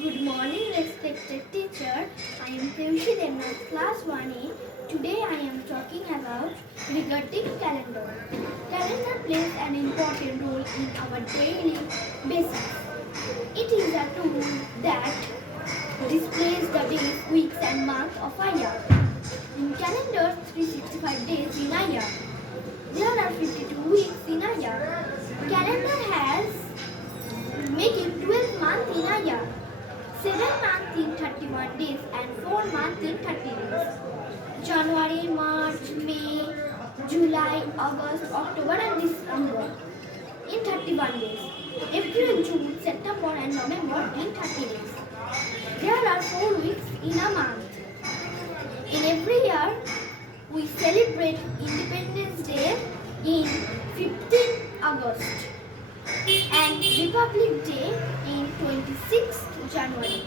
Good morning, respected teacher. I am Piyushi Demnath, class 1A. Today I am talking about regarding calendar. Calendar plays an important role in our daily basis. It is a tool that displays the days, weeks and months of a year. In calendar, 365 days in a year. There are 52 weeks in a year. Calendar has making 12 months in a year. 7 months in 31 days and 4 months in 30 days. January, March, May, July, August, October and December in 31 days. April, June, September and November in 30 days. There are 4 weeks in a month. In every year, we celebrate Independence Day in 15 August and Republic Day in 26th January.